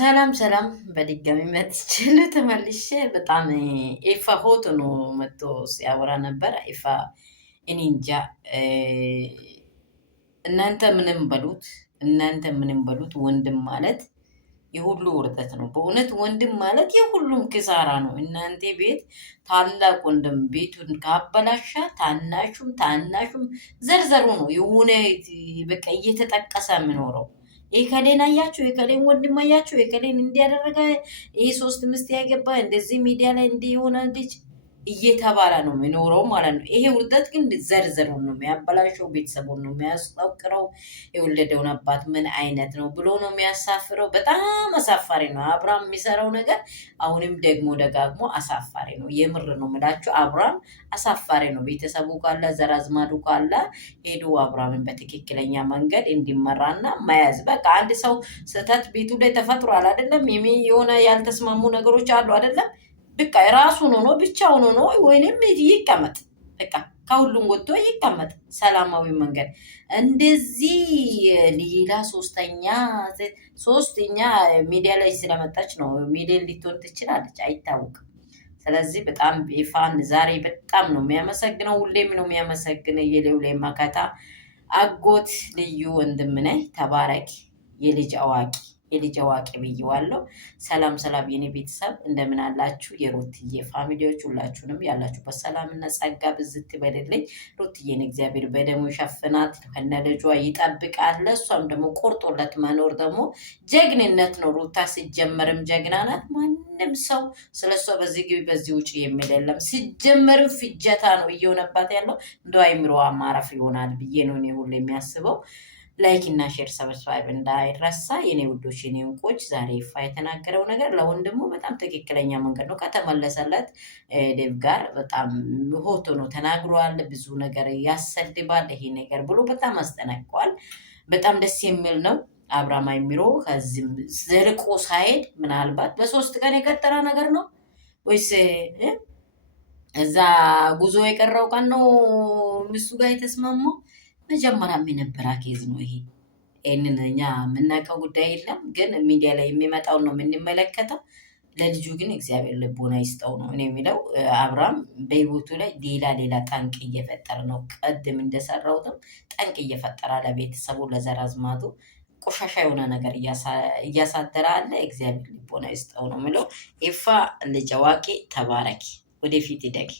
ሰላም ሰላም በድጋሚ መጥቼ ተመልሼ በጣም ኤፋ ሆቶ ነው መጥቶ ሲያወራ ነበር። ኤፋ እኔ እንጃ እናንተ ምንም በሉት እናንተ ምንም በሉት ወንድም ማለት የሁሉ ውርደት ነው። በእውነት ወንድም ማለት የሁሉም ክሳራ ነው። እናንተ ቤት ታላቅ ወንድም ቤቱን ካበላሻ ታናሹም ዘርዘሩ ነው የሆነ በቃ እየተጠቀሰ የምኖረው የከሌን አያችሁ፣ የከሌን ወንድም አያችሁ፣ የከሌን እንዲያደረገ ይሄ ሶስት ምስት ያገባ እንደዚህ ሚዲያ ላይ እንዲህ የሆነ ልጅ እየተባለ ነው የሚኖረው ማለት ነው። ይሄ ውርደት ግን ዘርዝሩን ነው የሚያበላሸው፣ ቤተሰቡን ነው የሚያስጠቅረው። የወለደውን አባት ምን አይነት ነው ብሎ ነው የሚያሳፍረው። በጣም አሳፋሪ ነው አብርሃም የሚሰራው ነገር። አሁንም ደግሞ ደጋግሞ አሳፋሪ ነው። የምር ነው የምላችሁ፣ አብርሃም አሳፋሪ ነው። ቤተሰቡ ካለ ዘር አዝማዱ ካለ ሄዶ አብርሃምን በትክክለኛ መንገድ እንዲመራና መያዝ። በቃ አንድ ሰው ስህተት ቤቱ ላይ ተፈጥሯል አይደለም፣ የሆነ ያልተስማሙ ነገሮች አሉ አይደለም። በቃ ራሱን ሆኖ ብቻውን ሆኖ ወይንም ይቀመጥ፣ በቃ ከሁሉም ወጥቶ ይቀመጥ ሰላማዊ መንገድ። እንደዚህ ሌላ ሶስተኛ ሚዲያ ላይ ስለመጣች ነው ሚሊዮን ልትሆን ትችላለች፣ አይታወቅም። ስለዚህ በጣም ኢፋን ዛሬ በጣም ነው የሚያመሰግነው፣ ሁሌም ነው የሚያመሰግነው። የሌው ላይ ማካታ አጎት ልዩ ወንድም ነህ፣ ተባረክ የልጅ አዋቂ ብዬዋለሁ። ሰላም ሰላም የኔ ቤተሰብ እንደምን አላችሁ? የሩትዬ ፋሚሊዎች ሁላችሁንም ያላችሁበት ሰላምና ጸጋ ብዝት ይበልልኝ። ሩትዬን እግዚአብሔር በደሙ ይሸፍናት፣ ከነ ልጇ ይጠብቃት። ለእሷም ደግሞ ቆርጦለት መኖር ደግሞ ጀግንነት ነው። ሩታ ሲጀመርም ጀግና ናት። ማንም ሰው ስለሷ በዚህ ግቢ በዚህ ውጭ የሚል የለም። ሲጀመርም ፍጀታ ነው እየሆነባት ያለው። እንደ አይምሮዋ ማረፍ ይሆናል ብዬ ነው እኔ ሁሉ የሚያስበው። ላይክ እና ሼር ሰብስክራይብ እንዳይረሳ የኔ ውዶች የኔ እንቆች። ዛሬ ይፋ የተናገረው ነገር ለወንድሙ በጣም ትክክለኛ መንገድ ነው ከተመለሰለት ዴቭ ጋር በጣም ሆቶ ነው ተናግሯል። ብዙ ነገር ያሰድባል ይሄ ነገር ብሎ በጣም አስጠነቅቋል። በጣም ደስ የሚል ነው። አብርሃም አይሚሮ ከዚህም ዘልቆ ሳይሄድ ምናልባት በሶስት ቀን የቀጠረ ነገር ነው ወይስ እዛ ጉዞ የቀረው ቀን ነው ሚስቱ ጋር የተስማማው? መጀመሪያም የነበረ ኬዝ ነው ይሄ። ይህንን እኛ የምናውቀው ጉዳይ የለም፣ ግን ሚዲያ ላይ የሚመጣውን ነው የምንመለከተው። ለልጁ ግን እግዚአብሔር ልቦና ይስጠው ነው እኔ የሚለው። አብርሃም በህይወቱ ላይ ሌላ ጠንቅ እየፈጠረ ነው። ቀድም እንደሰራውትም ጠንቅ እየፈጠረ ለቤተሰቡ ለዘር አዝማዱ ቆሻሻ የሆነ ነገር እያሳደረ አለ። እግዚአብሔር ልቦና ይስጠው ነው የሚለው። ኢፋ ልጅ አዋቂ ተባረኪ፣ ወደፊት ይደግ።